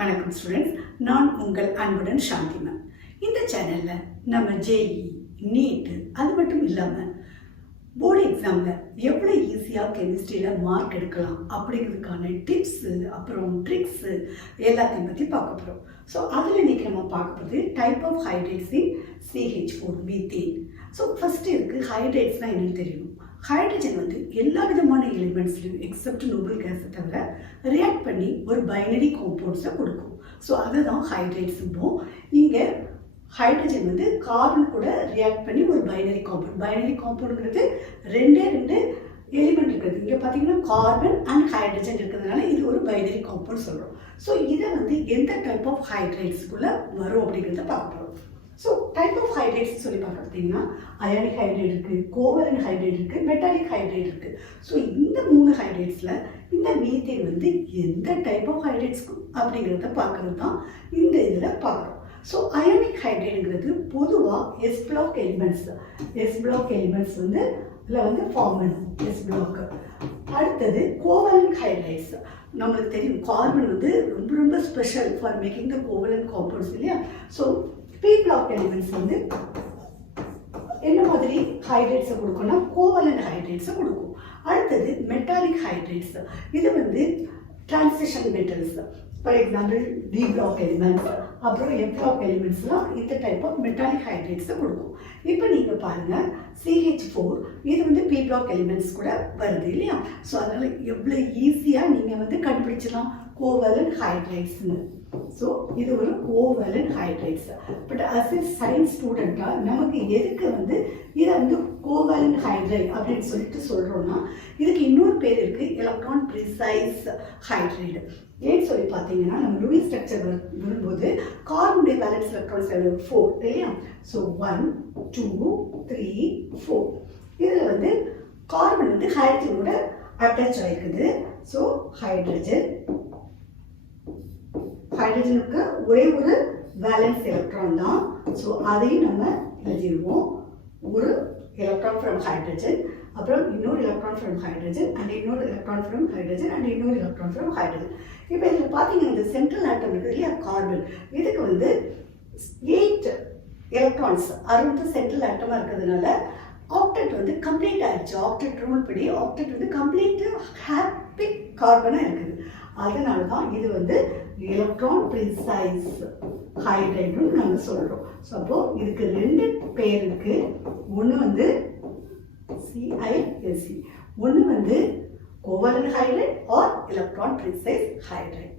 வணக்கம் ஸ்டூடெண்ட்ஸ், நான் உங்கள் அன்புடன் சாந்தி மேம். இந்த சேனலில் நம்ம ஜேஇ, நீட் அது மட்டும் இல்லாமல் போர்டு எக்ஸாமில் எவ்வளோ ஈஸியாக கெமிஸ்ட்ரியில் மார்க் எடுக்கலாம் அப்படிங்கிறதுக்கான டிப்ஸு, அப்புறம் ட்ரிக்ஸு எல்லாத்தையும் பற்றி பார்க்க போகிறோம். ஸோ அதில் இன்றைக்கி நம்ம பார்க்க போகிறது type of hydrates in CH4 methane. So first இருக்குது ஹைட்ரேட்ஸ்னால் என்னென்னு தெரியணும். ஹைட்ரஜன் வந்து எல்லா விதமான எலிமெண்ட்ஸ்லையும் எக்ஸப்ட் நோபல் கேஸை தவிர ரியாக்ட் பண்ணி ஒரு பைனரி காம்பவுண்ட்ஸை கொடுக்கும். ஸோ அதை தான் ஹைட்ரேட்ஸும்போம். இங்கே ஹைட்ரஜன் வந்து கார்பன் கூட ரியாக்ட் பண்ணி ஒரு பைனரி காம்பவுண்டுங்கிறது ரெண்டு எலிமெண்ட் இருக்குது. இங்கே பார்த்தீங்கன்னா கார்பன் அண்ட் ஹைட்ரஜன் இருக்கிறதுனால இது ஒரு பைனரி காம்பவுண்ட் சொல்கிறோம். ஸோ இதை வந்து எந்த டைப் ஆஃப் ஹைட்ரேட்ஸ்க்குள்ளே வரும் அப்படிங்கிறத பார்க்க போகிறோம். ஸோ டைப் ஆஃப் ஹைட்ரேட்ஸ் சொல்லி பார்த்தீங்கன்னா அயானிக் ஹைட்ரேட் இருக்குது, கோவலன்ட் ஹைட்ரேட் இருக்குது, மெட்டாலிக் ஹைட்ரேட் இருக்குது. ஸோ இந்த 3 ஹைட்ரேட்ஸில் இந்த மீத்தேன் வந்து எந்த டைப் ஆஃப் ஹைட்ரேட்ஸ் அப்படிங்கிறத பார்க்குறது தான் இந்த இதில் பார்க்குறோம். ஸோ அயானிக் ஹைட்ரேட்டுங்கிறது பொதுவாக எஸ் பிளாக் எலிமெண்ட்ஸ் வந்து இதில் வந்து ஃபார்ம் பண்ணும் எஸ் பிளாக். அடுத்தது கோவலன்ட் ஹைட்ரேட்ஸ். நம்மளுக்கு தெரியும் கார்பன் வந்து ரொம்ப special for making the covalent compounds இல்லையா. ஸோ பி பிளாக் எலிமெண்ட்ஸ் வந்து என்ன மாதிரி ஹைட்ரேட்ஸை கொடுக்கும்னா கோவலன்ட் ஹைட்ரேட்ஸை கொடுக்கும். அடுத்தது மெட்டாலிக் ஹைட்ரேட்ஸ். இது வந்து transition metals. For example D block elements, அப்புறம் எஃப் பிளாக் எலிமெண்ட்ஸ்லாம் இந்த டைப் ஆஃப் மெட்டாலிக் ஹைட்ரேட்ஸை கொடுக்கும். இப்போ நீங்கள் பாருங்கள் CH4 இது வந்து பி பிளாக் எலிமெண்ட்ஸ் கூட வருது இல்லையா. ஸோ அதனால் எவ்வளோ ஈஸியாக நீங்கள் வந்து கண்டுபிடிச்சலாம் கோவலன்ட் ஹைட்ரேட்ஸ்னு. ஸோ இது ஒரு covalent hydrates. But as a science ஸ்டூடெண்ட்டாக நமக்கு எதுக்கு வந்து இதை வந்து கோவலன்ட் ஹைட்ரேட் அப்படின்னு சொல்லிட்டு சொல்கிறோன்னா இதுக்கு இன்னொரு பேர் இருக்குது, எலக்ட்ரான் ப்ரிசைஸ் ஹைட்ரேட். ஏன்னு சொல்லி பார்த்தீங்கன்னா நம்ம லூயிஸ் ஸ்ட்ரக்சர் வரும்போது கார்பனுடைய வேலன்ஸ் எலக்ட்ரான்ஸ் 4 இல்லையா. ஸோ 1 2 3 4 இதில் வந்து கார்பன் வந்து ஹைட்ரஜனோட அட்டாச் ஆகிருக்குது. ஸோ ஹைட்ரஜனுக்கு ஒரே ஒரு வேலன்ஸ் எலக்ட்ரான் தான். ஸோ அதையும் நம்ம எழுதிடுவோம். ஒரு எலக்ட்ரான் ஃப்ரம் ஹைட்ரஜன், அப்புறம் இன்னொரு எலக்ட்ரான் ஃப்ரம் ஹைட்ரஜன் அண்ட் இன்னொரு எலக்ட்ரான் ஃப்ரம் ஹைட்ரஜன் அண்ட் இன்னொரு எலக்ட்ரான் ஃப்ரம் ஹைட்ரஜன். இப்போ இதில் பார்த்தீங்கன்னா இந்த சென்ட்ரல் ஆட்டம் இருக்குது இல்லையா கார்பன், இதுக்கு வந்து 8 எலக்ட்ரான்ஸ் அரௌண்ட் சென்ட்ரல் ஆட்டமாக இருக்கிறதுனால ஆக்டெட் வந்து கம்ப்ளீட் ஆகிடுச்சு. ஆக்டெட் ரூல் படி ஆக்டெட் வந்து கம்ப்ளீட் ஹாப்பி கார்பனாக இருக்குது. அதனால தான் இது வந்து எலக்ட்ரான் ப்ரிசைஸ் ஹைட்ரேட்னு நாங்கள் சொல்கிறோம். ஸோ அப்போது இதுக்கு 2 பேர் இருக்குது. ஒன்று வந்து CISC, ஒன்று வந்து covalent hydrate or electron precise hydrate.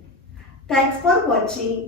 Thanks for வாட்சிங்.